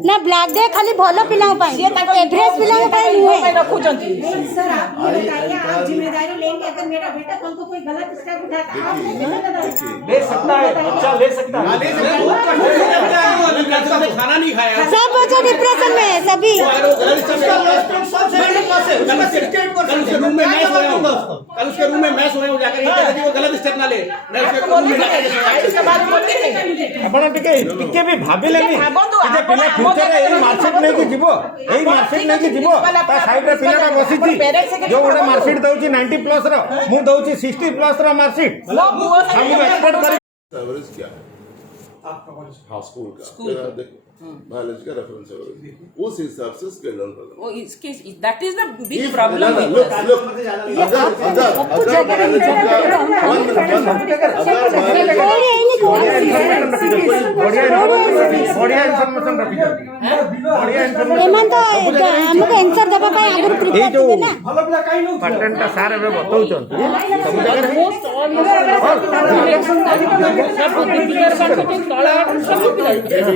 ना ब्लैक डे खाली भलो पिलाओ पाई ये ताको एड्रेस पिलाओ पाई में रखु जंती सर आप ये बताइए आप जिम्मेदारी लेंगे अगर मेरा बेटा कल को कोई गलत स्टेप उठाता है आप नहीं ले सकता है बच्चा ले सकता है खाना नहीं खाया सब बच्चे डिप्रेशन में है सभी कल उसके रूम में मैं सोया हूं कल उसके रूम में मैं सोया हूं जाकर कि वो गलत स्टेप ना ले मैं उसके रूम में जाकर इसके बाद बोलते हैं आपण टिके भी भाबिलेनी जे पिला फ्यूचर ए मार्कशीट नै कि जीवो एई मार्कशीट नै कि जीवो ता साइड रे पिलाटा बसिची जो ओडे मार्कशीट दउची 90 प्लस रो मु दउची 60 प्लस रो मार्कशीट हम एक्सपेक्ट करी एवरेज क्या है हाँ स्कूल का देखो बायोलॉजी का रेफरेंस एवरेज उस हिसाब से स्केल डाउन कर वो इसके that is the big problem look अगर बायोलॉजी बढ़िया इन्फॉर्मेशन रखी बढ़िया एमन तो हमको आंसर देबा पाई आगुर प्रिपेयर थिबे ना कंटेंट ता सारे बे बताउछन सब जगह मोस्ट ऑल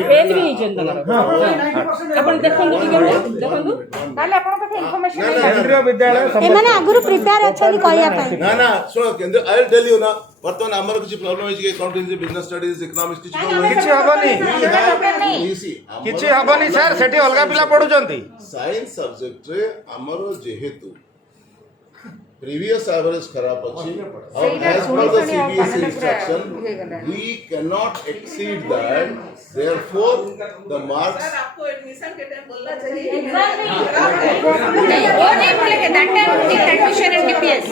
पेन भी अपन देखंदु देखंदु ताले आपण पाखे इन्फॉर्मेशन केंद्रीय विद्यालय एमन आगुर प्रिपेयर अछली कहया पाई ना सुनो केंद्र आई विल टेल यू ना वर्तमान हमर कुछ प्रॉब्लम है कि अकाउंटेंसी बिजनेस स्टडीज इकोनॉमिक्स किछ किछि हबनी किछि हबनी सर सेठी अलगा पिला पढुचंती साइंस सब्जेक्ट रे हमर जेहेतु previous average खराब अछि और as per the CBSE instruction we cannot exceed that therefore the marks आपको एडमिशन के टाइम बोलना चाहिए नहीं वो नहीं बोलेंगे that time admission in DPS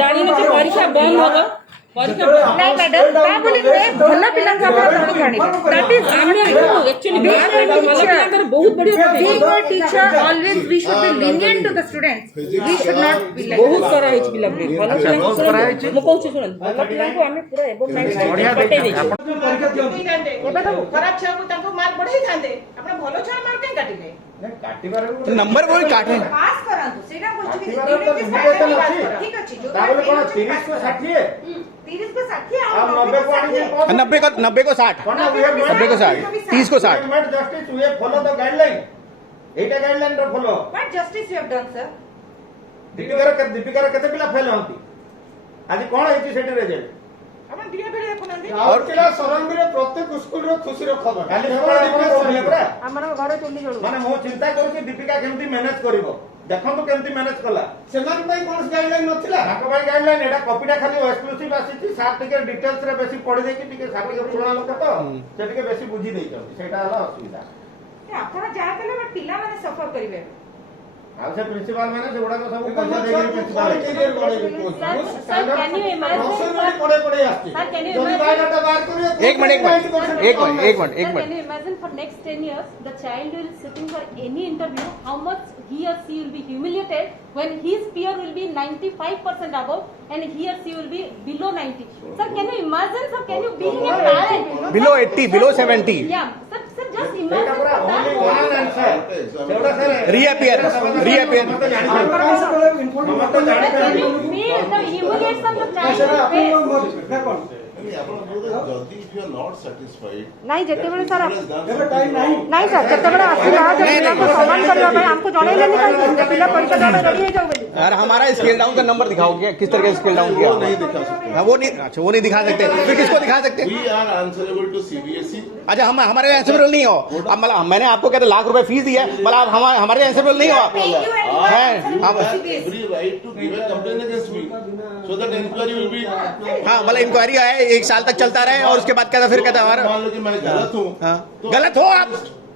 जानी ना परीक्षा बंद होगा नहीं मैडम ता बोली भलो पिला का आपण जानि दैट इज एक्चुअली बहुत बढ़िया teacher always we should be lenient to the students we should not be like बहुत करा है पिला भी भलो बहुत करा है मो कहू छी सुन भलो पिला को हमें पूरा एबो बढ़िया पटे दे परीक्षा दियो खराब छा को ताको मार्क बढ़ाई थांदे आपण भलो छा मार्क के काटिले नंबर कोई काटे पास करांतु सेटा बोलछि कि ठीक अछि जो ताबले कोन 30 को 60 है 30 को 60 आप 90 को 90 को 60 90 को 60 30 को 60 justice we follow the guideline एटा गाइडलाइन रो follow what justice you have done sir Deepika केते पिला फेल होंती आज कोन हेची सेटी रिजल्ट अपन दिया बेरे देखो नंदी और किला सरंगीर प्रत्येक स्कूल रो खुशी रो खबर खाली सकाळ डिफरेंस होले परा हमर घर चुली जळू माने मो चिंता करू दीपिका केमती मैनेज करिवो देखंतु केमती मैनेज कला सेमान भाई कोन गाइडलाइन नथिला ताको भाई गाइडलाइन एटा कॉपीटा खाली एक्सक्लूसिव आसीची सार टिके डिटेल्स रे बेसी पढि देकी टिके सार टिके पुराना लोक तो से टिके बेसी बुझी देई सेटा हला असुविधा आपण जा कले बट पिला माने सफर करिवे आ से प्रिंसिपल माने से गुडा को सब पैसा देकी प्रिंसिपल पड़े आस्ती जल्दी बायोडाटा बाहर करियो एक minute Can you imagine for next 10 years the child will sitting for any interview how much he or she will be humiliated when his peer will be 95% above and he or she will be below 90. Sir, can you imagine? Sir, can you being a parent? below 80 below 70 Yeah, sir, just imagine only one answer reappear. जदि if you are not satisfied नहीं जेतेबेले sir नहीं नहीं sir जेतेबेले आसिला पिला सम्मान करबा भाई हमको जणैलेनी काई पिला परीक्षा देबा रेडी हो जाओ बोली यार हमारा स्केल डाउन का नंबर दिखाओ क्या किस तरह का स्केल डाउन किया? वो नहीं दिखा सकते। हाँ, वो नहीं, अच्छा वो नहीं दिखा सकते, फिर किसको दिखा सकते? We are answerable to CBSE. अच्छा हम हमारे आंसरेबल नहीं हो अब, मतलब मैंने आपको कहते लाख रुपए फीस दी है, मतलब आप हमारे आंसरेबल नहीं हो आप हैं? आप every right to give a complaint against me so that inquiry will be. हाँ मतलब इंक्वायरी है 1 साल तक चलता रहे और उसके बाद कहता फिर कहता हमारा मान लो कि मैं गलत हूँ। हाँ गलत हो आप,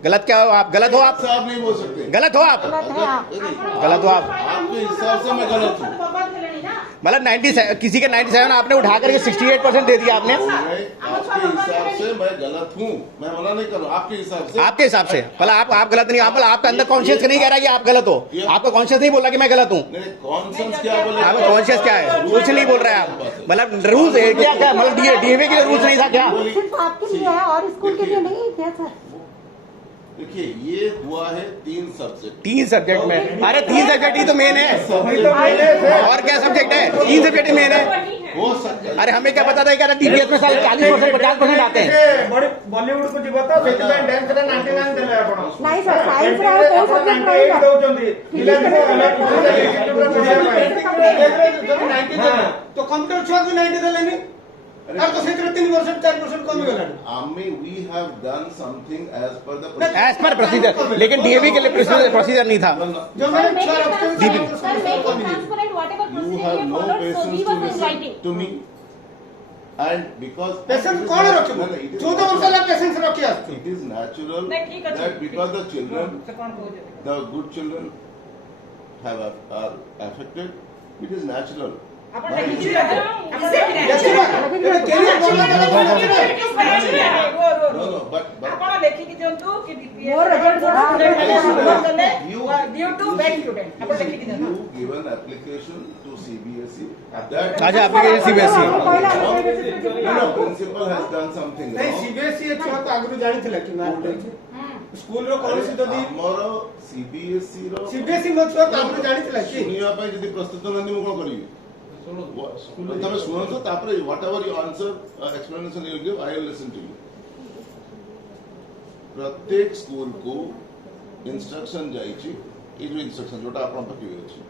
गलत क्या हो आप? गलत हो आप, आप नहीं बोल सकते। गलत हो आप, गलत हो आप। आपके हिसाब से मैं गलत हूँ। मतलब 97 किसी के 97 आपने उठा करके 68% दे दिया आपने। आपके हिसाब से मैं गलत हूँ, मैं मना नहीं कर रहा। आपके हिसाब से, आपके हिसाब से मतलब आप गलत नहीं, आप मतलब आपका अंदर कॉन्शियस नहीं कह रहा कि आप गलत हो, आपका कॉन्शियस नहीं बोल रहा कि मैं गलत हूँ। कॉन्शियस क्या बोले? आपका कॉन्शियस क्या है? कुछ नहीं बोल रहा है आप, मतलब रूल्स है क्या? क्या मतलब डीएवी के लिए रूल्स नहीं था क्या? सिर्फ आपके लिए है और स्कूल के लिए नहीं है क्या सर? देखिए ये हुआ है 3 सब्जेक्ट। 3 सब्जेक्ट में, अरे 3 सब्जेक्ट ही तो मेन है, और क्या सब्जेक्ट है? 3 सब्जेक्ट ही मेन है। हो सकता है। अरे हमें क्या पता था क्या टीपीएस में साल 40% 50% आते हैं। बॉलीवुड को जीव तो से डांस रे 99 देले आपण नहीं सर साइंस रे कोई सब्जेक्ट नहीं है दउचंदी तो कंप्यूटर छुआ को 90 देलेनी और तो सेत्र 3% 4% कम गेलानी। आम्ही we have done something as per procedure, लेकिन डीएवी के लिए प्रोसीजर नहीं था। जो मैंने 4 You have no patience to listen to me, and because patience कौन रखिबो? 14 वर्ष ला पेशेंस रखि आछी। it is natural that because the children, the good children are affected, it is natural. आपण लिखिଛୁ आपण but लेखिକି दियंतु कि DPS more result due to bad student आपण लेखिକି दियंतु। you give an application to CBSE that अच्छा application CBSE no principal has done something नहीं wrong. सीबीएसई छुआ तो आगु जानि थिला कि ना स्कूल रो कोनसी जदी ଆମର CBSE रो सीबीएसई मो छुआ तो आगु जानि थिला कि सुनिया ପାଇଁ ଯଦି ପ୍ରସ୍ତୁତ ନନ୍ତି ମୁଁ କଣ କରିବି? ତମେ ଶୁଣନ୍ତୁ ତାପରେ whatever your answer explanation you give I will listen to you. प्रत्येक स्कूल को इंस्ट्रक्शन जाइछि ये जो इंस्ट्रक्शन जोटा आपण पाखि अछि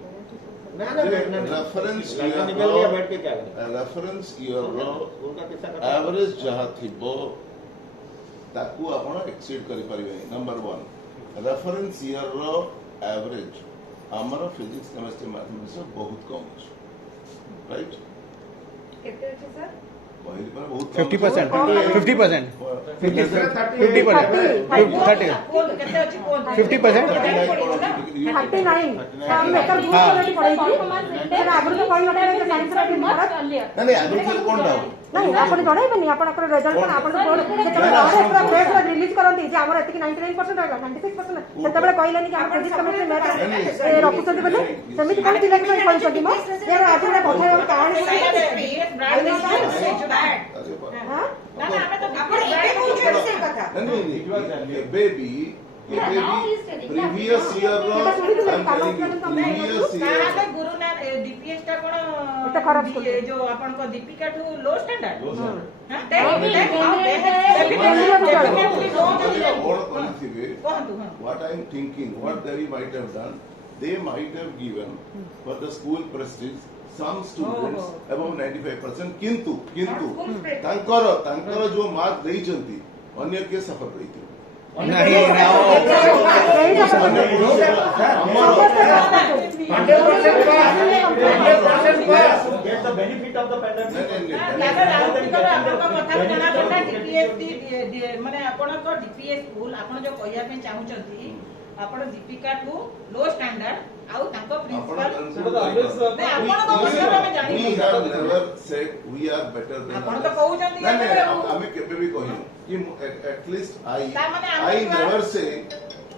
रेफरेंस ईयर रो एवरेज जहा थिबो ताकू आपण एक्सीड करि परिबे। नंबर 1 रेफरेंस ईयर रो एवरेज हमर फिजिक्स केमिस्ट्री मैथमेटिक्स बहुत कम अछि, राइट? केते अछि सर? पहली बार बहुत 50%, 50%, 50%, 50%, 39 हम लेकर बुक ऑलरेडी पढ़ाई थी सर आगु तो कोई नटे के साइंस रे भारत नहीं आगु कोन डाउ नहीं आपण जणाई बनी आपण रिजल्ट पण आपण बोर्ड जेतबे प्रेस रिलीज करंती जे हमर एतिक 99% रहला 96% सेतबे कहलेनी कि हम फिजिक्स केमिस्ट्री मैथ ए रखुछथि बले समिति कोन सिलेक्शन करि सकी म यार आज रे पठाय कहानी हां ना ना हमें तो आपण एके कहूछु से कथा नहीं बेबी प्रीवियस ईयर रो प्रीवियस ईयर का गुरु ना डीपीएस टा कोन एटा खराब ये जो आपण को Deepika too low standard what I am thinking, what they might have done, they might have given for the school prestige some students above 95%. किंतु तांकर जो मार्क देइचंती अन्य के सफर रही नहीं benefit of the pandemic. माने आपण को डीपीएस स्कूल आपण जो कहिया पे चाहूचंती आपण दीपिका टू लो स्टैंडर्ड आउ तांको प्रिंसिपल आपण तो बसरा में जानि we have never said we are better than आपण तो कहूचंती नहीं हमें केबे भी कहियो कि at least I never say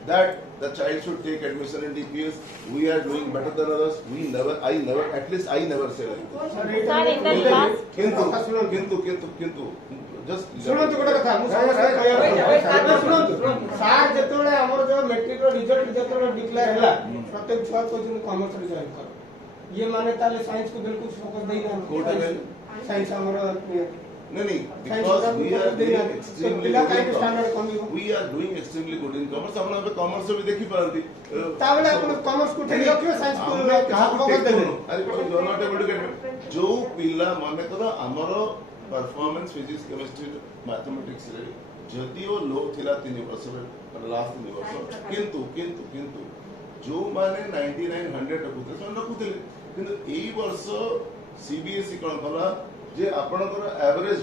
that the child should take admission in DPS. We are doing better than others. At least I never say that. किंतु just सुनंतु गोटे कथा मु समस्त कहया सुनंतु सार जेतोले हमर जो मैट्रिक रो रिजल्ट जतरा डिक्लेयर होला प्रत्येक छुआ को जन कॉमर्स रे जॉइन कर ये माने ताले साइंस को बिल्कुल फोकस देई ना कोटा में साइंस हमरो नहीं because we are doing extremely पिला good काई in स्टैंडर्ड commerce. कमी हो We are doing extremely good in commerce. हम लोग कॉमर्स भी देखी पारंती तावले अपन कॉमर्स को ठेली रखियो साइंस को फोकस दे दे अरे you are not able to get जो पिला माने करो हमरो परफॉर्मेंस फिजिक्स केमिस्ट्री मैथमेटिक्स रे जदियो लो थिला 3 वर्ष लास्ट 3 वर्ष किंतु जो माने 99 100 रखुते से रखुते किंतु एई वर्ष सीबीएसई कोन कला जे आपनकर एवरेज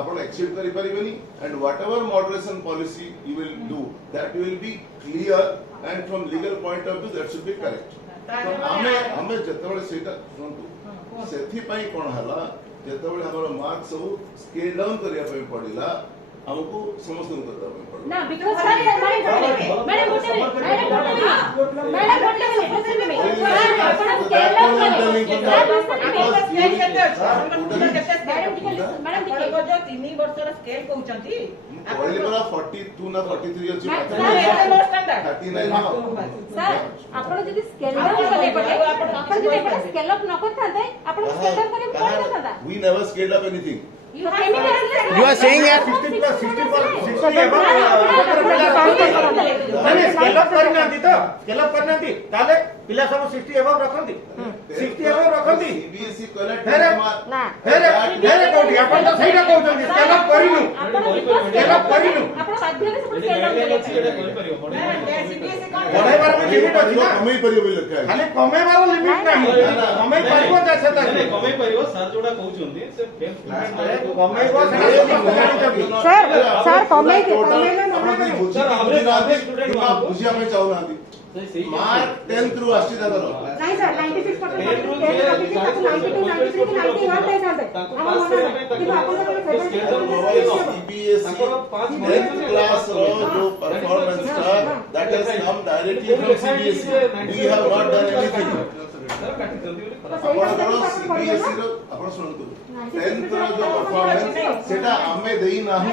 आपण एक्सेप्ट करि परिबनी and whatever moderation policy you will do that will be clear and from legal point of view that should be correct तो हमें जतबेले सेटा सुनतु सेथि पई कोन हला जतबेले हमर मार्क्स सब स्केल डाउन करिया पई पडिला हमको समस्त करता पई पड़ला ना बिकॉज़ मैडम गोटे में आपण स्केल डाउन मैडम जो 3 वर्षर स्केल कहउचंती पहले वाला 42 ना 43 अछि लो स्टैंडर्ड 39 सर आपण जदी स्केल डाउन करले पड़े आपण जदी आपण स्केल अप न करथांते आपण स्केल डाउन करे कोन करथांता we never scaled up anything You are saying यार 60 एबव नहीं स्केल अप करना दी तो स्केल अप करना दी ताले पिला सब 60 एबव रखंदी 60 एबव रखंदी सीबीएसई कलेक्ट फेरे कोठी आपण तो सहीटा कहउछन स्केल अप करिनु आपण साध्यले सब स्केल डाउन करे सीबीएसई कोन बढ़ाइबार में लिमिट अछि ना कमी परियो बोले क्या खाली कमेबार लिमिट नाही कमे परिबो जैसे तक कमे परियो सर जोडा कहउचंती से कमेबो सर कमे बुझिया में चाहूनांती मार्क 10 थ्रू आसी दादा नहीं सर 96% स्केल रखी ताकू 92 93 91 दे जानते हम कि आपण सीबीएसई 10th क्लास रो जो परफॉर्मेंस था that has come directly from CBSE we have not done anything आपण सीबीएसई रो आपण सुनतु 10th रो जो परफॉर्मेंस सेटा हमें देई नाही